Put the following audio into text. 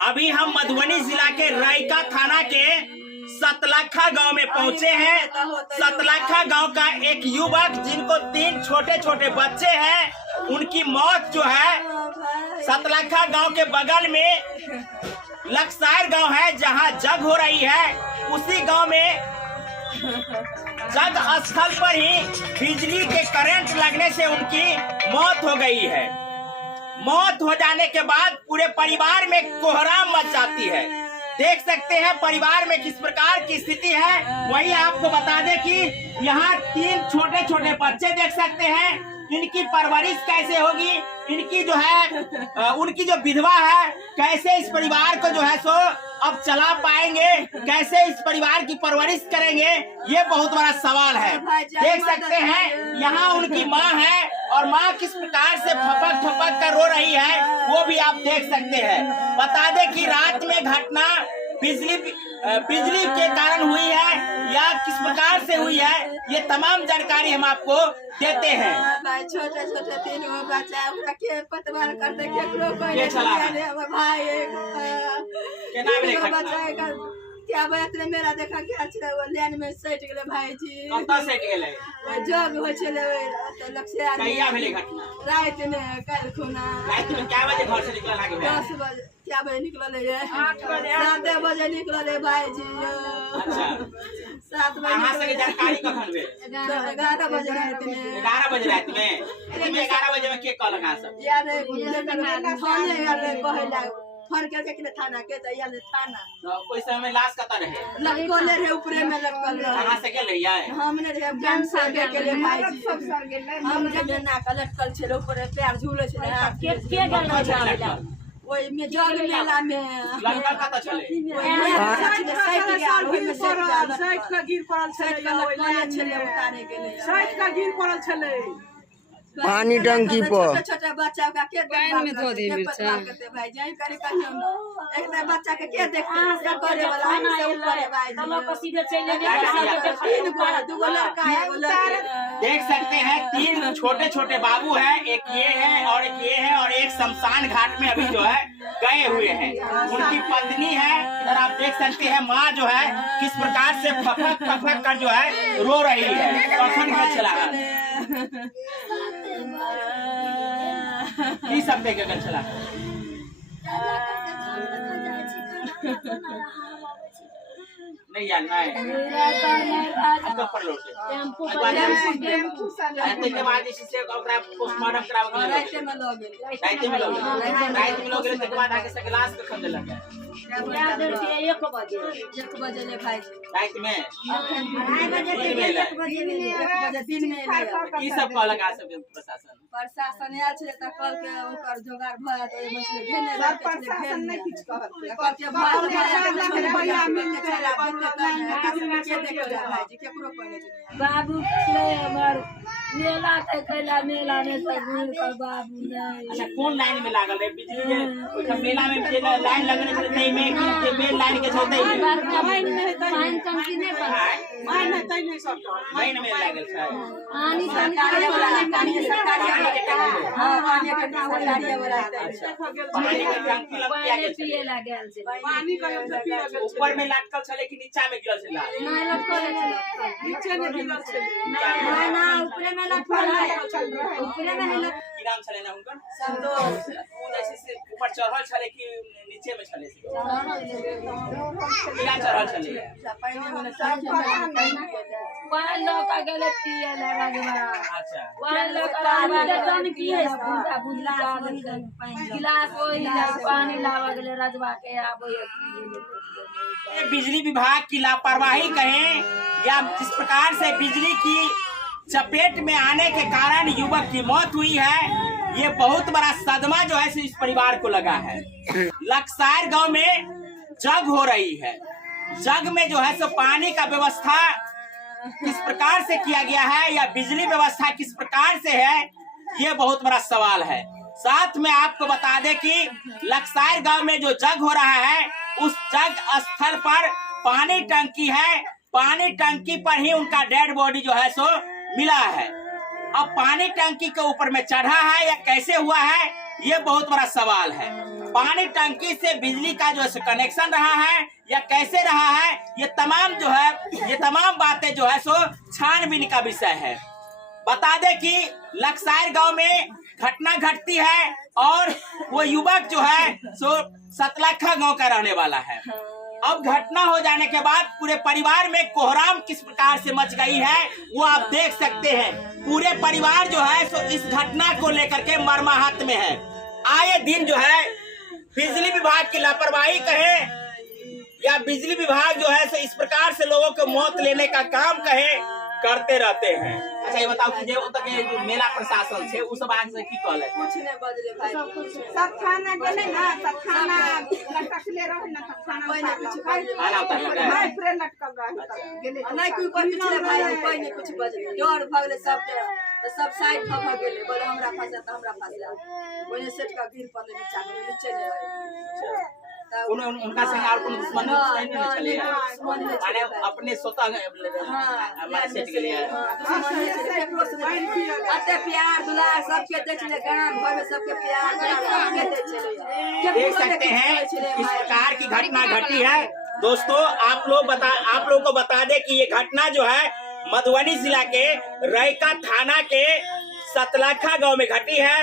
अभी हम मधुबनी जिला के रायका थाना के सतलखा गांव में पहुंचे हैं। सतलखा गांव का एक युवक जिनको 3 छोटे छोटे बच्चे हैं, उनकी मौत जो है सतलखा गांव के बगल में लक्सायर गांव है जहां जग हो रही है। उसी गांव में जग स्थल पर ही बिजली के करंट लगने से उनकी मौत हो गई है। मौत हो जाने के बाद पूरे परिवार में कोहराम मच जाती है। देख सकते हैं परिवार में किस प्रकार की स्थिति है। वही आपको बता दें कि यहाँ 3 छोटे छोटे बच्चे देख सकते हैं। इनकी परवरिश कैसे होगी, इनकी जो है उनकी जो विधवा है कैसे इस परिवार को जो है सो अब चला पाएंगे, कैसे इस परिवार की परवरिश करेंगे, ये बहुत बड़ा सवाल है। देख सकते हैं यहाँ उनकी माँ है और माँ किस प्रकार से फपक फपक कर रो रही है वो भी आप देख सकते हैं। बता दें कि रात में घटना बिजली के कारण हुई है या किस प्रकार से हुई है, ये तमाम जानकारी हम आपको देते हैं। भाई छोटे छोटे 3 बच्चा के पतवार करते केकरो के चला भाई क्या बात रे मेरा देखा क्या वो लाइन में सट गेले भाई जी। कत्ता सट गेले जग हो छले त लक्ष्य कहिया भेले घटना? रात में कल खुना रात में क्या बजे घर से निकला लागे? 10 बजे क्या बजे निकलल है? 8 बजे 7 बजे निकलल है भाई जी। अच्छा 7 बजे कहां से जानकारी कखन भेल? 11 बजे रात में। 11 बजे रात में? इसमें 11 बजे में के कॉल लगा सब? यार थाने यार कहला फोन करके कि थाना के त यार थाना तो कोई समय में लाश कता रहे? लटकल रहे ऊपरे में लटकल रहे। कहां से गेल रहिया? हमने रे जान से के लिए भाई जी हम के ना का लटकल छे ऊपरे पैर झूले छे। के गेल ओइ में जग मेला में लटकल कता छले? साइड का गिर पड़ल छले उतारे गेले। साइड का गिर पड़ल छले पानी टंकी पर। छोटे बच्चा का के देखभाल करते भाई जाई करे कहियो ना। एक बच्चा के के देखते करे वाला से ऊपर है भाई जी। को सीधे चले गए 2 लड़का है वो लड़के। देख सकते हैं 3 छोटे छोटे बाबू हैं, एक ये है और एक ये है और एक शमशान घाट में अभी जो है गए हुए हैं। उनकी पत्नी है, इधर आप देख सकते हैं माँ जो है किस प्रकार से फफक फफक कर जो है रो रही है। कखन घर चला की सब देख कर चला नहीं यार नहीं पर लौटे के बाद इससे ओकरा पोस्टमार्टम करावे रात में लोग गेल के बाद आके से क्लास के खन देलक 1 बजे ले भाई रात में 1 बजे दिन में की सब कहलक आ सब प्रशासन आयल छले त कल के ओकर जोगार भया त ओइ मछली घेने प्रशासन नहीं कुछ कहत के भाव भैया मिल के चला के देख भाई जी केकरो कोने बाबू ले हमर मेला त कैला मेला में सब भूल कर बाबू नहीं। अच्छा कौन लाइन में लागल रे बिजली के? ओइ मेला में जे लाइन लगने छले तई में के मेन लाइन के चलते पानी में पानी टंकी नहीं पर माय में तई नहीं सब लाइन में लागल छै। पानी सरकारी वाला पानी सरकारी हां पानी के सरकारी वाला पानी के टंकी लग गया के पिए लागल छै। पानी का पिए गेल ऊपर में लटकल छले कि नीचा में गिरल छले? नहीं लटकल छै नीचे में गिरल छले ना ऊपरे में लटकल है ऊपरे में है। की नाम छले ना उनकर? संतोष। वो जैसे से ऊपर चढ़ल छले कि नीचे में छले? किया चढ़ल छले? वहाँ लोग गेले पिए लागल। अच्छा वहाँ लोग जन पिए बुझला गिलास ओइ पानी लावा गेले रजवा के आबे ये बिजली विभाग की लापरवाही कहें या जिस प्रकार से बिजली की चपेट में आने के कारण युवक की मौत हुई है, ये बहुत बड़ा सदमा जो है इस परिवार को लगा है। लक्सायर गांव में जग हो रही है। जग में जो है सो पानी का व्यवस्था किस प्रकार से किया गया है या बिजली व्यवस्था किस प्रकार से है, ये बहुत बड़ा सवाल है। साथ में आपको बता दें कि लक्सायर गांव में जो जग हो रहा है उस जग स्थल पर पानी टंकी है। पानी टंकी पर ही उनका डेड बॉडी जो है सो मिला है। अब पानी टंकी के ऊपर में चढ़ा है या कैसे हुआ है, ये बहुत बड़ा सवाल है। पानी टंकी से बिजली का जो है कनेक्शन रहा है या कैसे रहा है, ये तमाम बातें जो है सो छानबीन का विषय है। बता दे कि लक्सायर गांव में घटना घटती है और वो युवक जो है सो सतलखा गांव का रहने वाला है। अब घटना हो जाने के बाद पूरे परिवार में कोहराम किस प्रकार से मच गई है वो आप देख सकते हैं। पूरे परिवार जो है सो इस घटना को लेकर के मर्माहत में है। आए दिन जो है बिजली विभाग की लापरवाही कहे या बिजली विभाग जो है सो इस प्रकार से लोगों को मौत लेने का काम कहे करते रहते हैं। अच्छा ये बताओ कि जो तक ये मेला प्रशासन से उस बात से की कहले कुछ नहीं बदले भाई, सब खाना गेले ना, सब खाना लटकले रहे ना, सब खाना कोई नहीं कुछ बदले खाना उतार लगे। भाई पूरे लटकल रहे गेले नहीं कोई कुछ नहीं भाई, कोई नहीं कुछ बदले। डर भगले सब के तो सब साइड भग गेले, बोले हमरा फंसा तो हमरा फंसा, कोई सेट का गिर पड़ले नीचे नहीं रहे। उनका संग और कोनो दुश्मन नहीं चले माने अपने स्वतः हमारे सेट के लिए अते प्यार दुलार सबके दे छले, गांव घर में सबके प्यार दुलार सबके दे छले। देख सकते हैं किस प्रकार की घटना घटी है। दोस्तों आप लोग को बता दे कि ये घटना जो है मधुबनी जिला के रैका थाना के सतलखा गांव में घटी है।